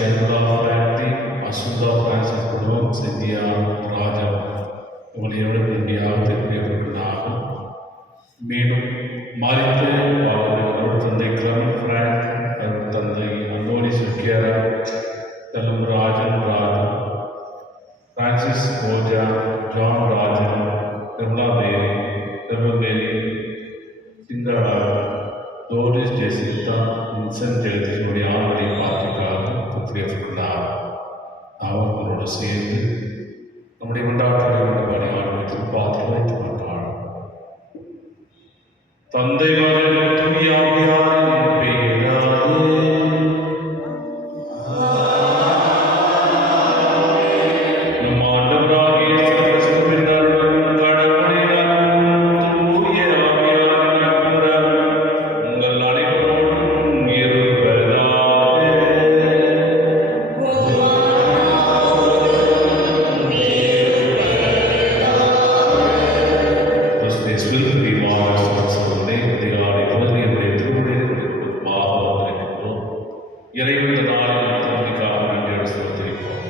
Sherula Franklin, Asuda Francis Bruno, Cynthia Raja, இவங்களோட இந்தியாவுக்கு பிரியப்பட்டார்கள். மேலும் மறித்து அவர்கள் தந்தை கிளமன் பிராங்க், தந்தை அந்தோனி சுக்கியாரா, தலம் ராஜன் ராஜன், பிரான்சிஸ் ஓஜா, ஜான் ராஜன், திருமேரி சிங்கரா, டோரிஸ் ஜெசிந்தா, வின்சென்ட் ஜெகதீஷனுடைய ஆண்களை பார்த்துக்காக பிரியப்பட்டார். அவர்களோடு சேர்ந்து நம்முடைய கொண்டாட்டங்களை பணியாளர்களை திருப்பாத்திரம் வைத்து கொண்டாடும். தந்தை மகன் தூய ஆவியாரின் பெயராலே நம் ஆண்டவராகிய இயேசு கிறிஸ்துவின் அருளும் கடவுளின் அருளும் தூய ஆவியாரின் நட்புறவும் உங்கள் அனைவரோடும் இருப்பதாக. இறைவனின் நாளில் திருமணிக்காக நன்றி செலுத்தியிருப்போம்.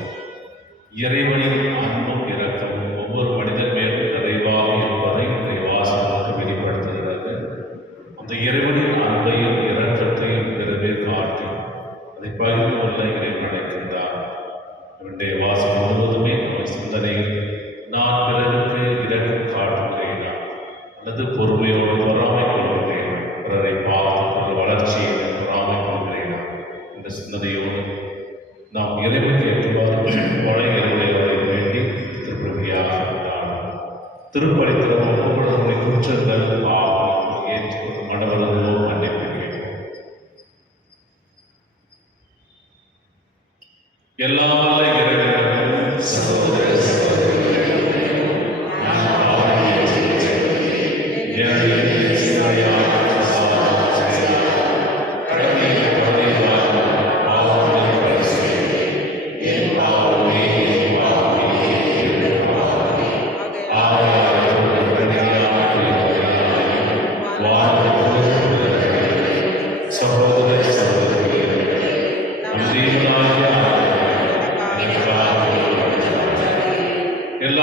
இறைவனின் அன்பும் இரக்கமும் ஒவ்வொரு மனிதன் மேலும் நிறைவாக இருப்பதை இன்றைய வாசகமாக வெளிப்படுத்துகிறது. அந்த இறைவனின் அன்பையும் இரக்கத்தையும் பிறவே காட்டி அதை பகிர்ந்து கொள்ள இறைவன் அழைக்கின்றார். இன்றைய வாசகம் முழுவதுமே நம்ம சிந்தனையில் நான் பிறருக்கு இரக்கம் காட்டுகிறேனா அல்லது பொறுமையோடு பொறாமை கொள்கிறேன், பிறரை பார்த்து வளர்ச்சியை பொறாமை கொள்கிறேனா என்ற சிந்தனையோடு நாம் இறைவனுக்கு ஏற்றுவாறு பழைய இறைவனை வேண்டி திருப்பதியாக திருப்பலித்திரம் ஒவ்வொருவருடைய குற்றங்கள் ஆகும் ஏற்று மனவளவோடு கண்டிப்பிக்கிறேன். எல்லாம் வல்ல இறைவனிடமும் சகோதர எல்லா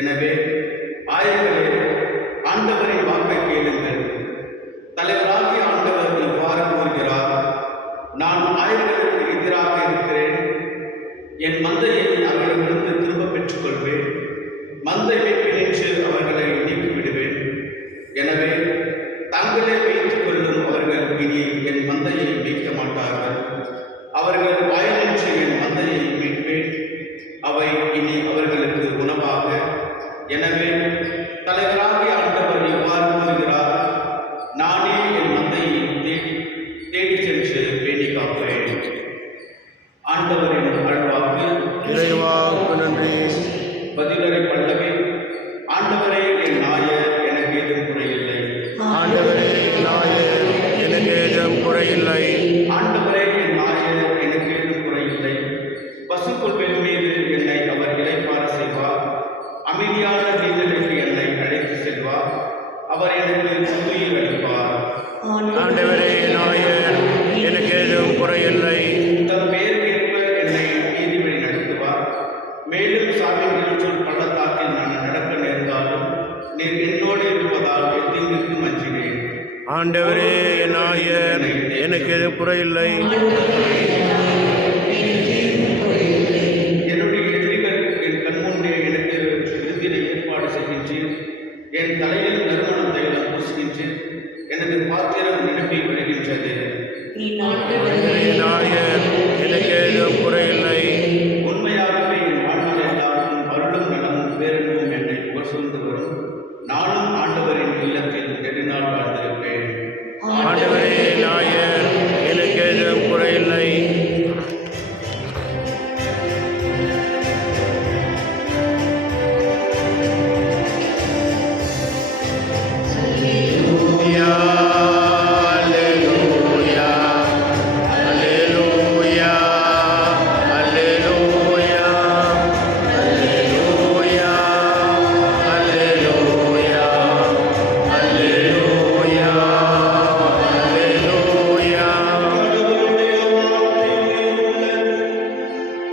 எனவே ஆயர்களே, ஆண்டவரின் வாக்கை கேளுங்கள். தலைவராகிய ஆண்டவர் இவ்வாறு கூறுகிறார்: நான் ஆயர்களுக்கு எதிராக இருக்கிறேன். என் மந்தையை அவர்களிடமிருந்து திரும்ப பெற்றுக் கொள்வேன். மந்தை மேய்ப்பினின்று அவர்களை நீக்கிவிடுவேன். எனவே தங்களே வைத்துக் கொள்ளும் அவர்கள் இனி என் மந்தையை மேய்க்க மாட்டார்கள். அவர்கள் வாயினின்று என் மந்தையை மீட்பேன். அவை இனி அவர்களுக்கு உணவாக. எனவே தலைவராகிய ஆண்டவர் இவ்வாறு கூறுகிறார்: நானே என் மந்தையை தேடி சென்று பேணி காப்பேன். ஆண்டவரின் அருள்வாக்கு. இறைவாக்கு நன்றி. பதிலரை பல்லவி. ஆண்டவரே என் நாயர், எனக்கு ஏதும் குறையில்லை. ஆண்டவரே நாயர், எனக்கு ஏதும் குறையில்லை. ஆண்டவரே என் நாயர், எனக்கு ஏதும் குறையில்லை. பசுப்புல்வெளி மீது என்னை அவர் இளைப்பாற செய்வார். அமைதியான நீர்களுக்கு என்னை அழைத்து செல்வார். அவர் எனக்கு உயிர் அளிப்பார். ஆண்டவரே நாயர், எனக்கு ஏதும் குறையில்லை. தன் பெயருக்கேற்ப என்னை நீதி வழி நடத்துவார். மேலும் சாவின் சொல் பள்ளத்தாக்கில் நான் நடக்க நேர்ந்தாலும் நீர் என்னோடு இருப்பதால் எத்தீங்குக்கு மஞ்சினேன். ஆண்டவரே நாயர், எனக்கு ஏதும் குறையில்லை. என்னுடைய எதிரிகள் என் கண்முன்னே எனக்கு விருந்தினை ஏற்பாடு செய்கின்றேன். என் தலையில் நறுமணம் தைலம் பூசுகின்றேன். எனது பாத்திரம் நிரம்பி வருகின்றது. ஆண்டவரே நாயர், எனக்கு ஏதும் குறையில்லை. உண்மையாகவே என் வாழ்வில் எல்லாருக்கும் அருளும் நலமும் பேரன்பும் என்னை சூழ்ந்து வரும். நானும் ஆண்டவரின் இல்லத்தில் நெடுநாள் வாழ்ந்திருப்பேன். ஆண்டவரே நாயர், எனக்கு ஏதும் குறையில்லை.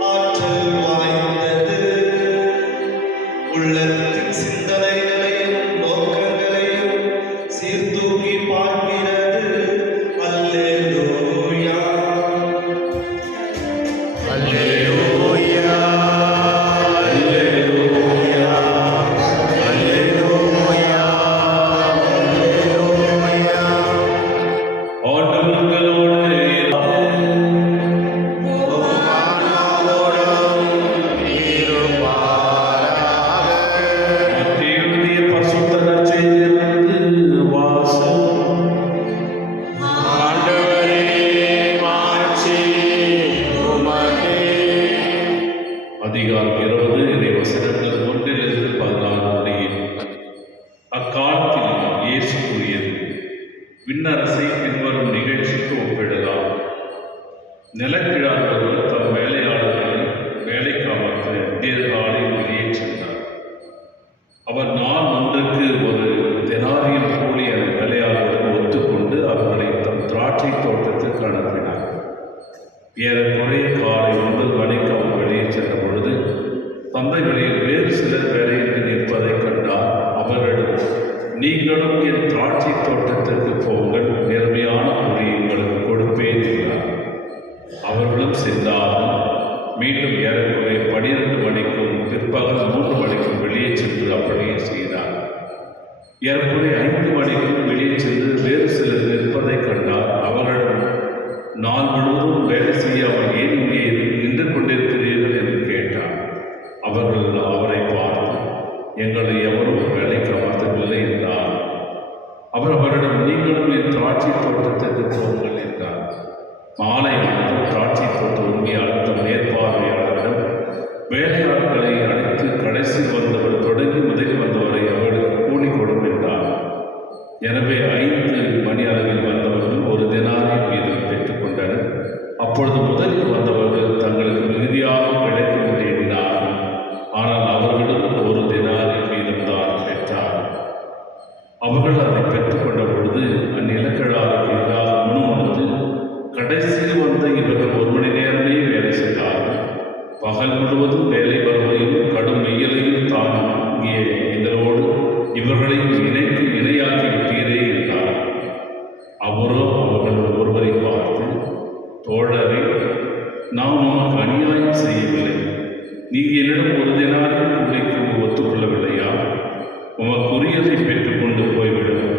ஆற்றல் வாய்ந்தது. உள்ளத்தின் சிந்தனைகளையும் நோக்கங்களையும் சீர்தூக்கி பார்க்கிறது. அல்லேலூயா. அல்லேலூயா, அல்லேலூயா, அல்லேலூயா, அல்லேலூயா. ஆண்டவர்களோடு மத்தேயுடைய பரிசுத்த நற்செய்தியிலிருந்து வாசகம். ஆண்டவரே மாட்சி உமக்கே. அதிகாரம் 20 இறைவசனங்கள் 1 - 14 வரையில். அக்காலத்தில் இயேசு கூறியது: விண்ணரசை பின்வரும் நிகழ்ச்சிக்கு ஒப்பிடலாம். நிலக்கிழார் ஒருவர் தம் வேலையாளர்களை வேலைக்கு அமர்த்த விடியற்காலையில் வெளியே சென்றார். அவர் நாள் ஒன்றுக்கு ஒரு தெனாரியன் கூலி என வேலையாளர்கள் ஒத்துக்கொண்டு அவர்களை தம் திராட்சை தோட்டத்திற்கு அனுப்பினார். ஏறக்குறைய காலை 9 மணிக்கு அவர் வெளியே சென்ற பொழுது சந்தைகளில் வேறு சிலர் வேலையின்றி நிற்பதைக் கண்டார். அவர்களிடம், நீங்களும் என் திராட்சை தோட்டத்திற்கு போங்கள், நேர்மையான கூலியை உங்களுக்கு கொடுப்பேன் என்றார். அவர்களும் சென்றார்கள். மீண்டும் ஏறக்குறைய 12 மணிக்கும் பிற்பகல் 3 மணிக்கும் வெளியே சென்று அப்படியே செய்தார். ஏறக்குறைய 5 மணிக்கும் வெளியே சென்று வேறு சிலர் நிற்பதைக் கண்டார். அவர்களிடம், நாள் முழுவதும் வேலை செய்யாமல் ஏன் இங்கே நின்று கொண்டிருக்கிறீர்கள் என்று கேட்டார். அவர்கள் அவரை பார்த்து, எங்களை எவரும் வேலைக்கு அமர்த்தவில்லை என்றார். அவர் அவரிடம், நீங்களும் என் திராட்சை தோட்டத்திற்கு போங்கள் என்றார். மாலை வந்ததும் திராட்சை தோட்ட உரிமையாளர் தம் மேற்பார்வையாளரிடம், வேலையாட்களை அழைத்து கடைசி வந்தவர் தொடங்கி முதலில் வந்தவரை அவர்களுக்கு கூலி கொடும் என்றார். எனவே 5 மணி அளவில் வந்தவர்கள் ஒரு தெனாரியன் வீதம் பெற்றுக்கொண்டனர். அப்பொழுது முதலில் வந்தவர்கள் தங்களுக்கு மிகுதியாக கிடைக்கும் என்று எண்ணினார்கள். ஆனால் அவர்களும் ஒரு தெனாரியன் வீதம் தான் பெற்றார்கள். அவர்கள் அதை பெற்றுக்கொண்ட பொழுது அந்நிலக்கிழாருக்கு எதிராக முணுமுணுத்து, கடைசியில் வந்த இவர்கள் 1 மணி நேரமே வேலை செய்தார்கள். பகல் முழுவதும் வேலை வருவதையும் கடும் வெயிலையும் தாங்கிய ஒரு தினாரின் கூலிக்கு ஒத்துக்கொள்ளவில்லையா? உமக்குரியதை பெற்றுக்கொண்டு போய்விடும்.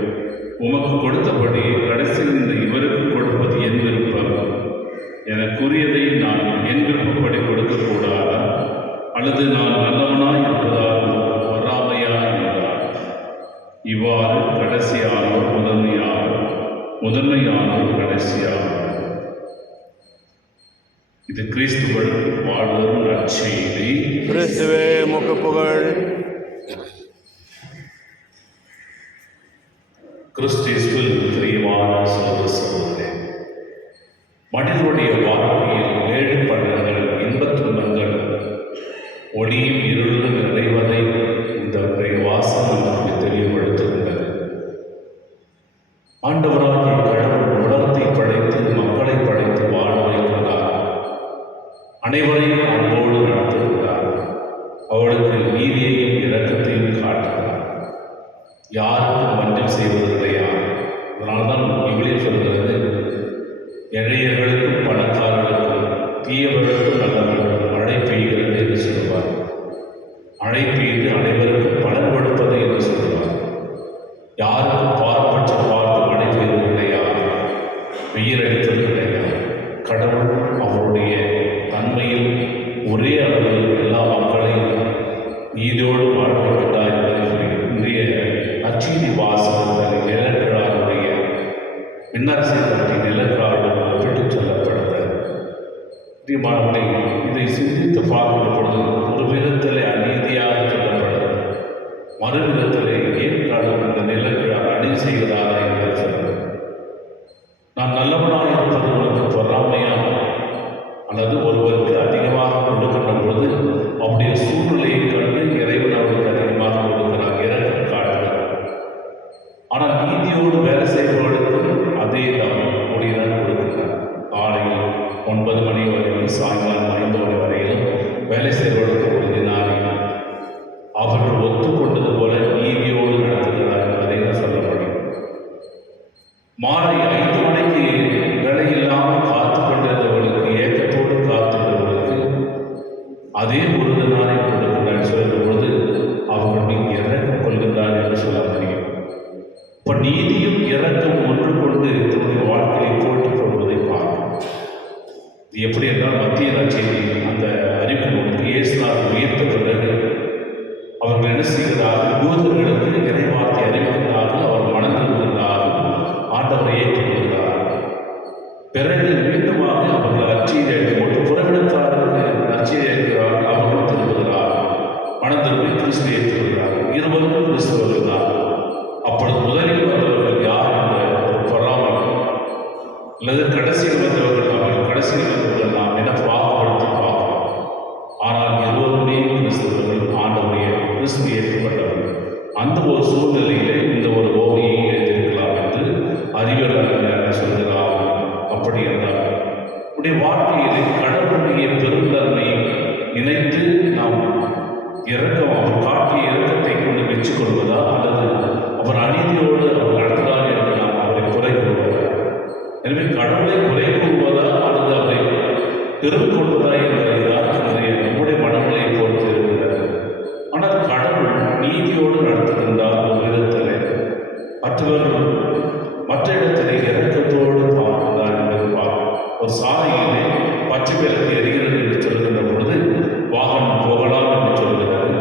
உமக்கு கொடுத்தபடி கடைசியில் இந்த இவருக்கு கொடுப்பது என் விருப்பம். எனக்குரியதை நான் என் விருப்பப்படி கொடுக்கக்கூடாதா? அல்லது நான் நல்லவனாய் இருப்பதால் வராமையா என்றார். இவ்வாறு கடைசியானோர் முதன்மையானோர், முதன்மையானோர் கடைசியானோர். இது கிறிஸ்துவ வாழ்வரும் நற்செய்தி. கிறிஸ்துவே உமக்கு புகழ். கிறிஸ்துவில் பிரியமான சகோதர சகோதரரே, மனிதனுடைய வாழ்க்கையில் ஏழு பள்ளங்கள், இன்பத் துன்பங்கள், ஒளியும் இருளும் நிறைவதை இந்த வாசகம் நமக்கு தெளிவுபடுத்துகின்றது. ஆண்டவராகிய கடவுள் உலகத்தை படைத்து மக்களை படைத்து வாழ வைக்கிறார். அனைவரையும் அன்போடு நடத்துகிறார். அவளுக்கு நீதியையும் இரக்கத்தையும் காட்டுகிறார். யாருக்கும் வஞ்சம் செய்வது கிடையாது. அதனால்தான் இவளே சொல்கிறது, எழையர்களுக்கும் பணக்காரர்களுக்கும் தீயவர்களுக்கும் நல்லவர்களுக்கும் மழை பெய்கிறது என்று சொல்லுவார். மழை பெய்து அனைவருக்கும் பலன் கொடுப்பது என்று சொல்லுவார். யாருக்கும் பாரபட்சம் பார்த்து மழை பெய்வது கிடையாது, வெயில் அடித்தது கிடையாது. கடவுள் அவருடைய தன்மையில் ஒரே அளவில் எல்லா மக்களையும் நீதியோடு வாழ வைக்கிறார் என்பதை இன்றைய நற்செய்தி வாசகத்தில் நிலக்கிழாருடைய விண்ணரசை பற்றி நிலக்கிழாருடன் ஒப்பிட்டு சொல்லப்படுகிறது. பிரியமானவர்களே, இதை சிந்தித்து பார்க்கிற பொழுது ஒரு விதத்திலே அநீதியாக சொல்லப்படுகிறது, மறு விதத்திலே ஏன் கடவுள் இந்த நிலக்கிழார் அணி செய்கிறாரா என்று சொல்கிறது. நான் நல்லவனாக இருப்பது உனக்கு பொறாமையா? அல்லது ஒருவருக்கு அதிகமாக கொடுக்கின்ற பொழுது அவருடைய சூழ்நிலையை கண்டு இறைவன் அவருக்கு அதிகமாக கொடுக்கிறார், இறக்கம் காட்டுகிறார். ஆனால் நீதியோடு வேலை செய்பவர்களுக்கும் அதே தான் கூடியதான் கொடுக்கிறார். காலையில் 9 மணி வரையிலும் சாயங்காலம் 5 மணி வரையிலும் வேலை செய்பவர்களுக்கு ஒரு தினாரியும் அவர்கள் ஒத்துக்கொண்டது போல நீதியோடு நடத்துகிறார் என்பதை நான் சொல்ல முடியும். மாலை 5 மணிக்கு வேலை இல்லாமல் காத்து கொண்டிருந்தவர்களுக்கு, ஏக்கத்தோடு காத்துள்ளவர்களுக்கு அதே ஒரு தினாரை கொடுக்கிறார் சொல்லும் பொழுது அவர்கள் மீது இறக்கம் கொள்கின்றார் என்று சொல்ல முடியும். இப்போ நீதியும் இறக்கம் ஒன்று கொண்டு தன்னுடைய வாழ்க்கையை போட்டி போடுவதை பார்க்கும். இது எப்படி என்றால் மத்திய நற்செய்தி அந்த அறிவிப்பு இயேசுநாதர் உயர்த்த பிறகு அவர்கள் என்ன செய்கிறார்கள்? யூதர்களுக்கு இறைவார்த்தை அறிவிக்கிறார்கள், அவர் மணந்திருக்கிறார்கள், ஆண்டவரை ஏற்றுக்கொள்கிறார்கள். பிறகு மீண்டுமாக அவர்கள் நற்செய்தி அளித்து புறவிடத்தாருக்கு நற்செய்தி அளிக்கிறார்கள், அவர்கள் திரும்புகிறார்கள், மணந்திருப்பை கிறிஸ்துவை ஏற்றுக்கொள்கிறார்கள். இருவரும் கிறிஸ்துவர்கள் தான். அப்பொழுது முதலில் வந்தவர்கள் யார் என்ற ஒரு பொறாமை, அல்லது கடைசியில் வந்தவர்கள் அவர்கள் கடைசியில் வந்தவர்கள் நாம் என பாகுபடுத்தி பார்க்கிறோம். ஆனால் இருவருமே கிறிஸ்துவர்கள், ஆண்டவரைய கிறிஸ்துவை ஏற்றுக்கொண்டவர்கள். அந்த ஒரு சூழ்நிலையிலே இந்த ஒரு ஓமையை எழுதியிருக்கலாம் என்று அறிவியலாளர்கள் சொல்கிறார்கள். அப்படி என்றால் உடைய வாழ்க்கையிலே கடவுளுடைய பெருந்தன்மை நினைத்து நாம் இறக்கம், அவர் காட்டிய இறக்கத்தை கொண்டு மெச்சுக்கொள்வதா, அல்லது அவர் அநீதியோடு அவர் நடந்தார் என்று நாம் அவரை குறை கொள்வதா? எனவே கடவுளை குறை கொள்வதா அல்லது அவரை பெருமைக் கொள்வதா என்பதைதான் நம்முடைய மனநிலையை பொறுத்து இருக்கிறது. ஆனால் கடவுள் நீதியோடு நடத்துகின்றார். ஒரு விதத்தில் மற்றவர்கள் மற்ற இடத்திலே இறக்கத்தோடு பார்க்கிறார் என்பது பார்க்கும். ஒரு சாலையிலே பச்சை விளக்கு எரிகிறது என்று சொல்கின்ற பொழுது வாகனம் போகலாம் என்று சொல்கிறது.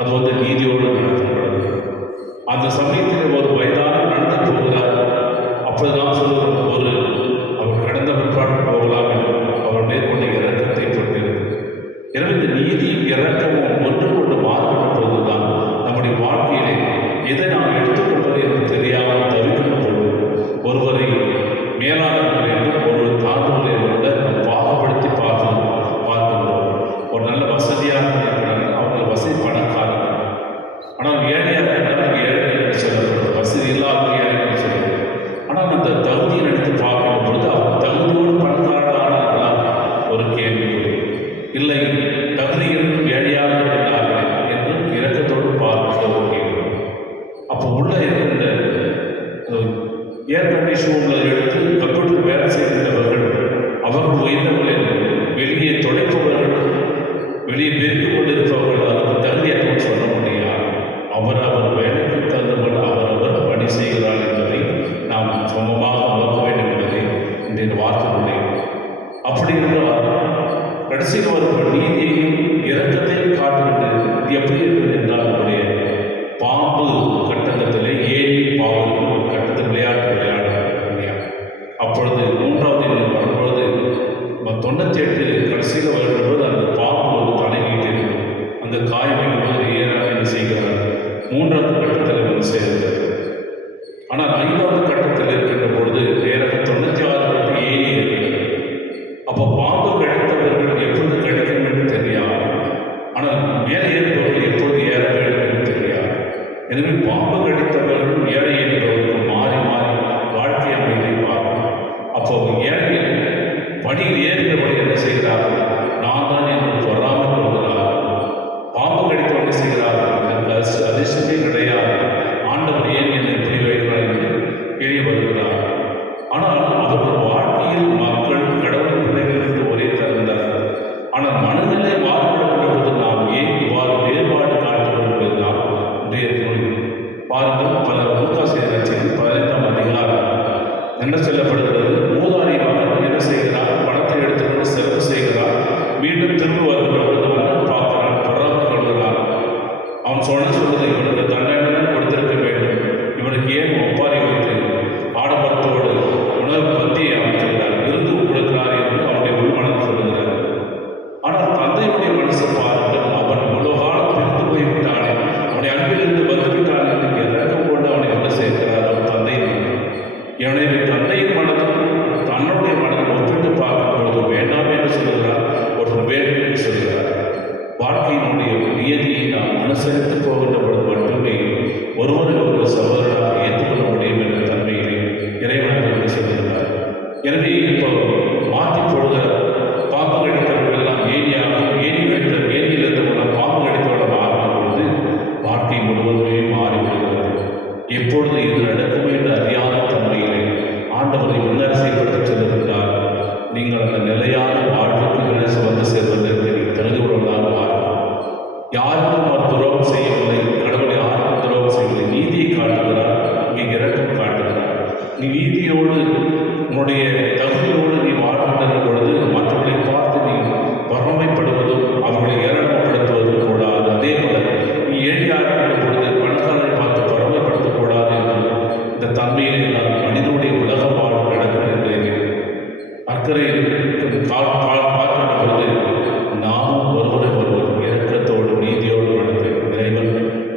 அது நீதியோடு நடத்தப்படுது. அந்த சமயத்தில் ஒரு வயதான நடந்து போகிறார். அப்போதுதான் சொல்லுகிறோம், அவர் கடந்த பிற்பாடு போகலாம் என்று அவர் மேற்கொண்ட இறக்கத்தை பெற்றிருக்கு. எனவே இந்த நீதியும் இறக்கமும் ஒன்று கொண்டு மாறுபட்ட போதுதான் நம்முடைய அமைக்கும்போது ஏறாக என்ன செய்கிறார்? 3வது கட்டத்தில் வந்து சேர்ந்தார். ஆனால் 5வது கட்டத்தில் இருக்கின்ற பொழுது நேராக 96 கட்டு ஏறி இருக்கிறது. அப்போ பாம்பு கடித்தவர்கள் எப்பொழுது கடிக்கும் என்று தெரியாது. ஆனால் மேலே ஏறுபவர்கள் எப்பொழுது ஏற வேண்டும் என்று தெரியாது. எனவே பாம்பு கடித்தவர்களும் ஏழை ஏறுபவர்கள் மாறி மாறி வாழ்க்கை அமைப்பை பார்க்கணும். அப்போ ஏழை படியில் ஏறுகிறவர்கள் என்ன செய்கிறார்கள்? நான் தான் என்று பொறாமல் கொள்கிறார்கள். பாம்பு கடித்தவர்கள் என்ன செய்கிறார்கள்? எனக்கு அதிர்ஷ்டமே கிடையாது, ஆண்டவர் ஏன் என்னை இப்படி வைக்கிறார் என்று கேள்வி வருகிறார். ஆனால் அவர்கள் வாழ்க்கையில் மக்கள் கடவுள் பிள்ளைகள் என்று ஒரே தருந்தார்கள். ஆனால் மனநிலை மாறுபடுகின்ற போது நாம் ஏன் இவ்வாறு வேறுபாடு காட்டுகிறோம் என்பதுதான் இன்றைய கேள்வி. பாருங்கள், பல லூக்காசியர் 15ஆம் அதிகாரம் என்ன சொல்லப்படுகிறது? மூதாரி மகன் என்ன செய்கிறார்? பணத்தை எடுத்துக்கொண்டு செலவு செய்கிறார். மீண்டும் திரும்ப வருகிற பொழுது மகன் பார்க்கிறான், பொறாமை கொள்கிறான். அவன் சொல்லுது, இவனுக்கு தண்டனை கொடுத்திருக்க வேண்டும், இவனுக்கு ஏன் ஒப்பாரி வைத்து ஆடம்பரத்தோடு உணவு பந்தியை அமைக்கிறார், விருந்து கொடுக்கிறார் என்று அவனுடைய உள்மனம் சொல்லுகிறார். ஆனால் தந்தையுடைய மனசை பாருங்கள், அவன் இவ்வளவு காலம் பிரிந்து போய்விட்டானே, அவனை அன்பிலிருந்து வந்துவிட்டான் என்று இறக்கம் கொண்டு அவனை என்ன செய்கிறார்? அவன் தந்தையின் மனம். எனவே தந்தையின் மனதும் தன்னுடைய மனதும் ஒப்பிட்டு பார்க்கும் பொழுது வேண்டாம் என்று சொல்கிறார், ஒருவர் வேண்டும் என்று சொல்கிறார். வாழ்க்கையினுடைய நியதியை நாம் அனுசரித்து போகின்ற பொழுது மட்டுமே ஒருவரை ஒரு சகோதரராக ஏற்றுக்கொள்ள முடியும் என்ற தன்மையிலே இறைவன் என்று சொல்கிறார். எனவே இப்போ மாற்றி பொழுது பாம்பு கடித்தவர்கள் எல்லாம் ஏரியில் இருந்தவர்கள் பாம்பு கடித்தவர்கள் மாறும் பொழுது வாழ்க்கை முழுவதுமே மாறிவிடுகிறது. எப்பொழுது இது நடக்கும் என்று அறியாத தன்மையிலே ஆண்டவரை விண்ணரசைப்படுத்த செல்லுகின்றார். நீங்கள் அந்த நிலையான வாழ்வுக்கு வினசு வந்து சேர்வதற்கு நீங்கள் தகுதி உள்ளவர்களாக மாறும். யாருக்கும் அவர் துரோகம் செய்யவில்லை, கடவுளை யாருக்கும் துரோகம் செய்யவில்லை. நீதியை காட்டுகிறார், இங்கே இரக்கம் காட்டுகிறார். நீ நீதியோடு உன்னுடைய தகுதியோடு நீ வாழ்கின்ற பொழுது மற்றவர்களை பார்த்து நீ பொறாமைப்படுவதும் அவர்களை ஏளனப்படுத்துவதும் கூடாது. அதே போல நீ ஏழையாக இருக்கின்ற பொழுது பணக்காரரை பார்த்து பொறாமைப்படுத்தக்கூடாது என்று இந்த தன்மையிலே நான் மனிதனுடைய உலக வாழ்வு நடக்கின்றேன். அக்கறை பார்க்கின்ற பொழுது நாமும் ஒருவரை ஒருவர் இறக்கத்தோடு நீதியோடு நடந்து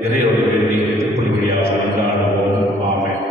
இறையோடு வேண்டி திருப்பலி வழியாக கொண்டாடுவோம். ஆமென்.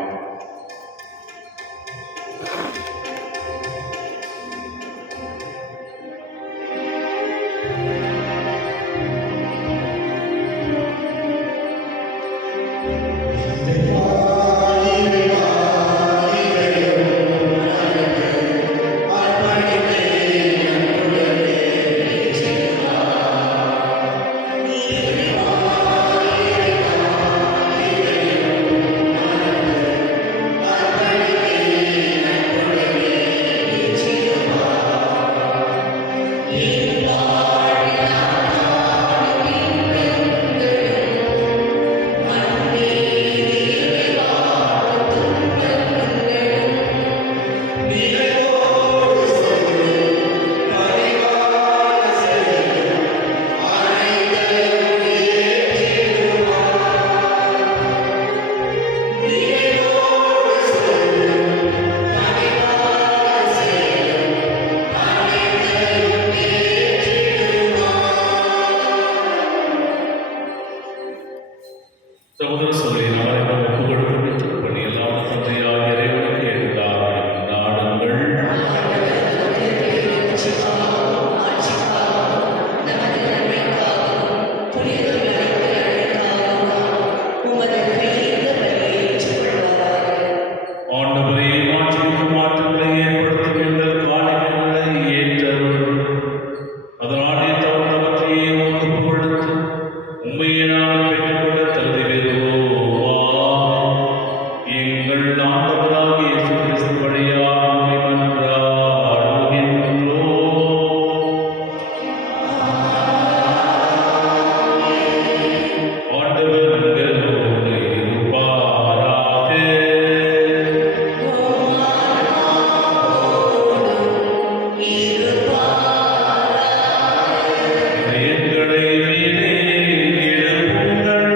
சகோதர சகோதரி, நாளைக்கு ஒப்புக்கொடுக்கும் திருப்பலி எல்லாம் தந்தையாக இறைவனுக்கு எதிராக நாடுங்கள். ஆண்டவரே, மாற்றிக்கு மாற்றங்களை ஏற்படுத்தும் எங்கள் காணிக்கைகளை ஏற்றவர். அதனாலே தவறுவற்றையே ஒப்புக் கொடுத்து உண்மையை நாங்கள் பெற்றுக்கொள்ள தகுதி பெறுவோம். எங்கள் ஆண்டவராகிய இயேசு கிறிஸ்து வழியாக உம்மை மன்றாடுகின்றோம். ஆண்டவர் உங்களோடு இருப்பாராக. இதயங்களை மேலே எழுப்புங்கள்.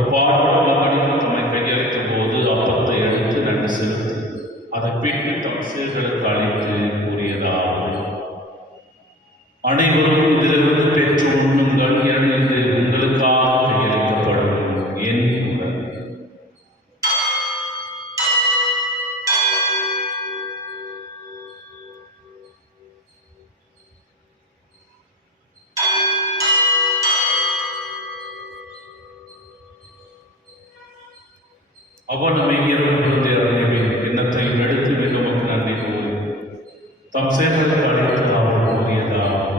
அவர் பாடுபடுத்த தம்மை கையளித்த போது அப்பத்தை எடுத்து நன்றி செலுத்தி அதை பின்பு தம் சீடர்களுக்கு அளித்து கூறியதாவது: அனைவரும் இதிலிருந்து பெற்று உண்ணுங்கள், ஏனெனில் இது உங்களுக்காக கையளிக்கப்படும் என் உடல். அவனும் இரவு குழந்தை அறிவின் எண்ணத்தையும் எடுத்து மீண்டும் நன்றி கூறி தம் சேவர்களுக்கு அழைத்து அவர் கூறியதாவது: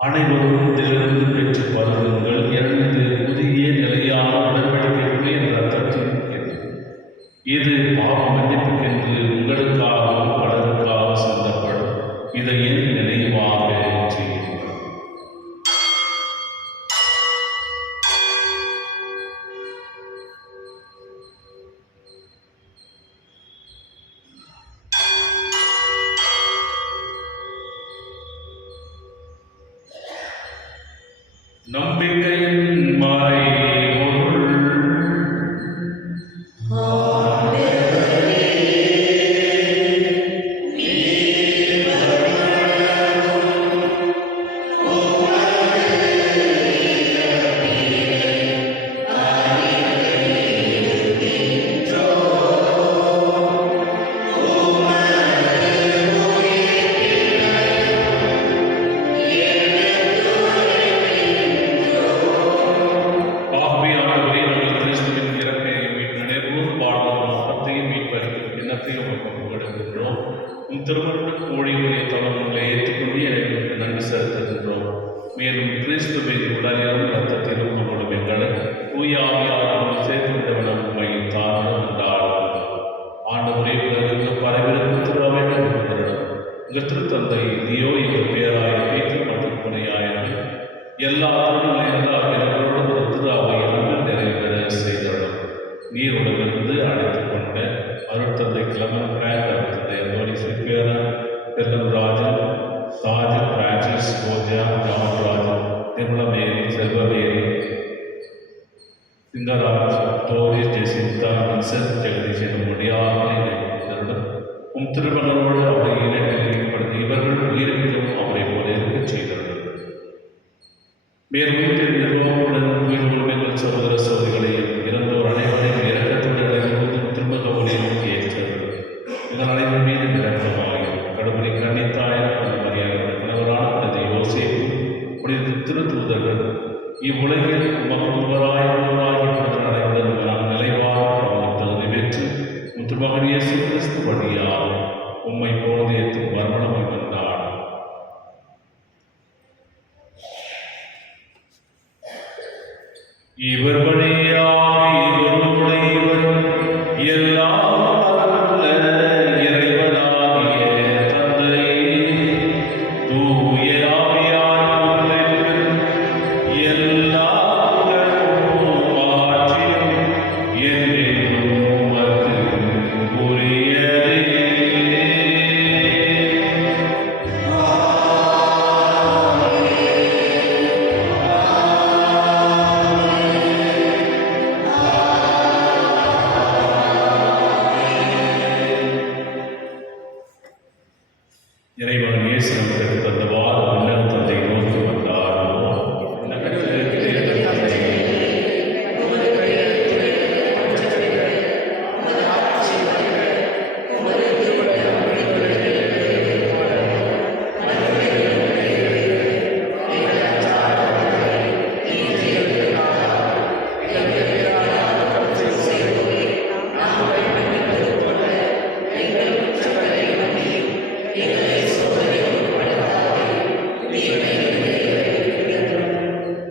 அனைவரும் இதிலிருந்து பெற்று பருகுங்கள், ஏனெனில் இது புதிய நிலையான உடன்படிக்கைக்குரிய இரத்தத்தின் இது பாவ மன்னிப்புக்கென்று உங்களுக்காகவும் பலருக்காக சிந்தப்படும். இதை என் நினைவாக செய்யுங்கள். நம்பிக்கையின் மறைபொருள். திருமண கோழிகளை தலைமுறை ஏற்றுக்கொண்டு எங்களுக்கு நன்றி செலுத்துகின்றோம். மேலும் கிறிஸ்துவின் உடலிலும் இரத்தத்திலும் நம்மளும் எங்களை தூயாவியாரும் சேர்த்துவிட்டவன உண்மை தாழ்ந்து கொண்டாடுவது. ஆண்டவரே, உலகிற்கு பரவிருக்கும் திருவாவையிடம் உங்கள் திருத்தந்தை நீயோ எங்கள் பேராய பேச்சு மற்றும் துணையாயர்கள் எல்லா திருநிலைகளோடு திருவாவையிலும் நிறைவேற செய்தவர்கள். நீருடமிருந்து அழைத்துக் கொண்ட அருட்தந்தை கிளமன் பிராங்க், அருட்தந்தை அந்தோனி சிப்பியரன், பெல்லம் ராஜன், சாஜன் பிரான்சிஸ், போஜா, John Rajan, Nirmalamary, Selvamary, Singaraj, Doris, Jacintha, Vincent, Jagadish எனும் முடியாமல் திருமணனோடு அவரை இணைப்படுத்தி இவர்கள் உயிரிலும் அவரை போல இருக்கச் செய்தார்கள். மேலும் நிர்வாகத்துடன் உயிர்வுரிமைகள் சகோதர சகோதரிகளையும் இறந்தோர் அனைவரையும் இறக்கத்துடன் திருமண ஒளியும் ஏற்றார்கள். இதன் அனைவர் மீது இறக்கமாயும் கடவுளை கண்ணித்தாயும் மரியாதை கணவரான யோசேப்பு புனித திருத்தூதர்கள் இவ்வுலகில் மகன்வராய் அனைவரும் நாம் நிலைவாக தகுதி பெற்று திருமகன் இயேசு கிறிஸ்து வழியாக உம்மை போதையத்தும் வர்மணம் வந்தார். இவர் வழியாக இவருடைய எல்லாம் வல்ல இறைவனாகிய தந்தை தூய ஆவியார் ஒன்றிற்கு எல்லா புகழும் ஆட்சியும் என்றென்றும் உமக்கு உரியதே. இறைவன் இயேசு நமக்கு தந்தவாறு உன்னத தந்தை நோக்கி வந்தார்.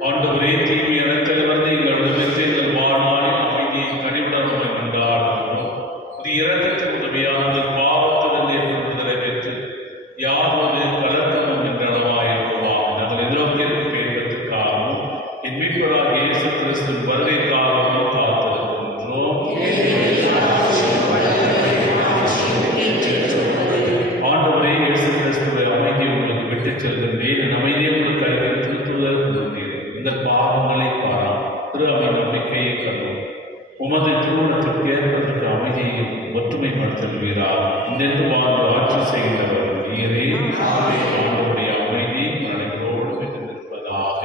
ஆண்டவரே, தீமை அனைத்திலிருந்து எங்களிடமிருந்து எங்கள் வாழ்நாளில் அமைதியை கனிவுடன் கொண்டாடுகிறோம். இது இரக்கத்தின் உதவியானது பாவத்திலிருந்து ஏற்படுத்துதலை பெற்று யாதொரு கலக்கமும் என்றளவாயிருக்குவாம். நாங்கள் எதிர்நோக்கியிருக்கும் பேரத்துக்காகவும் என் மீட்பராக இயேசு கிறிஸ்துவின் வருகைக்காகவும் காத்திருக்கின்றோம். ஆண்டவரே, இயேசு கிறிஸ்துவை அமைதி உங்களுக்கு விட்டுச் செல்கின்றேன். அமைதியை உங்களுக்கு அளித்து திருத்துதல் இந்த பாவங்களை பாரா திரு அவை நம்பிக்கை நம்பிக்கையை கண்டோம். உமது திருமணத்திற்கு ஏற்பதற்கு அமைதியையும் ஒற்றுமைப்படுத்துவீராக. இன்றென்று வாழ்ந்து ஆட்சி செய்கின்றவர் நீரே. ஆண்டவருடைய அமைதி நடைபெறோடு இருப்பதாக.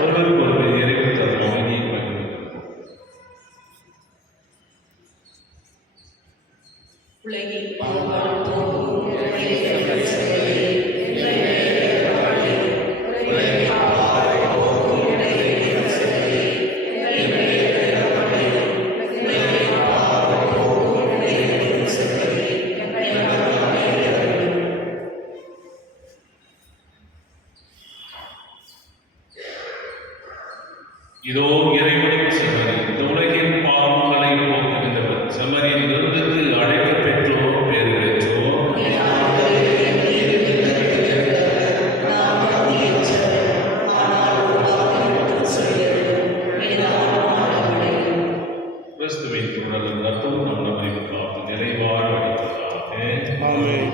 ஒருவருக்கு ஒருவர் இறைவன் தரும் அமைதியை பகிர்ந்து உலகின் பாவங்கள் போக்கும் இறைவனுடைய செயலே, இறைவனுடைய உலகின் பாவங்கள் போக்கும் இறைவனுடைய செயலே, இறைவனுடைய உலகின் பாவங்கள் போக்கும் இறைவனுடைய செயலே, இதோ இறைவனின் செம்மறி, இந்த உலகின் பாவங்களை போக்குகின்றவர். செம்மறியின் விருந்துக்கு அழைக்கப் பெற்றோர் பேறு பெற்றோர். கிறிஸ்துவின் உடலும் ரத்தமும் நம் நம்மை காத்து நிறைவாழ அளிப்பதாக. ஆமென்.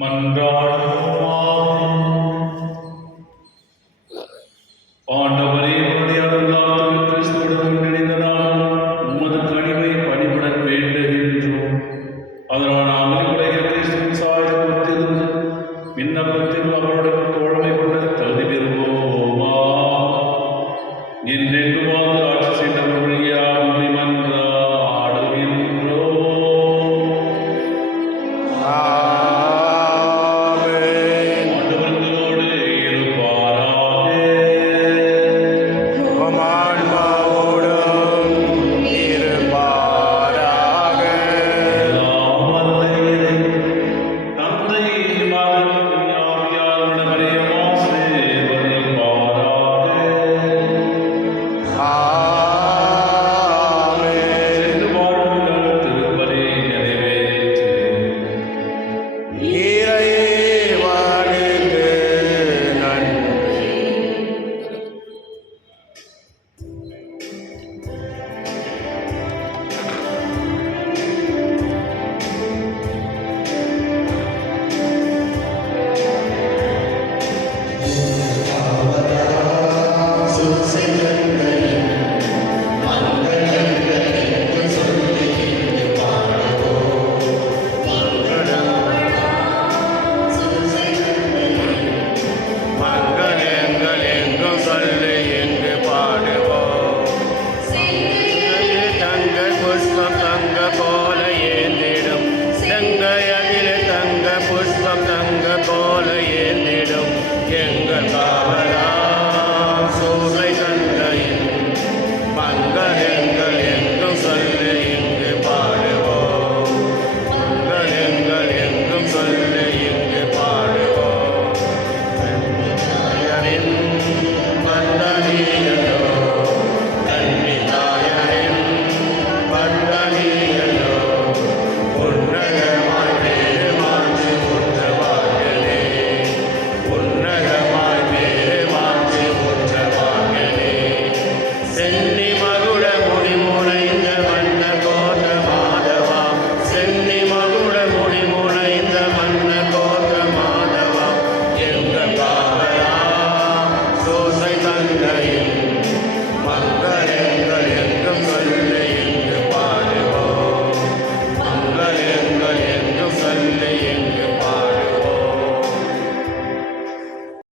மன்றாடுவோம். ஆண்டவரே, உம்முடைய அருளால் கிறிஸ்துவுடன் இணைந்ததால் உமது கனிவை பணிவுடன் வேண்டுகின்றோம். அதனால் நாங்கள் உலகில் கிறிஸ்துவின் சாயல் ஒத்திருந்து விண்ணப்பத்தில் அவருடன் தோழமை கொண்ட தகுதி பெறுவோமா. என்றென்று வாழ்ந்து ஆட்சி செய்தவர் வழியாக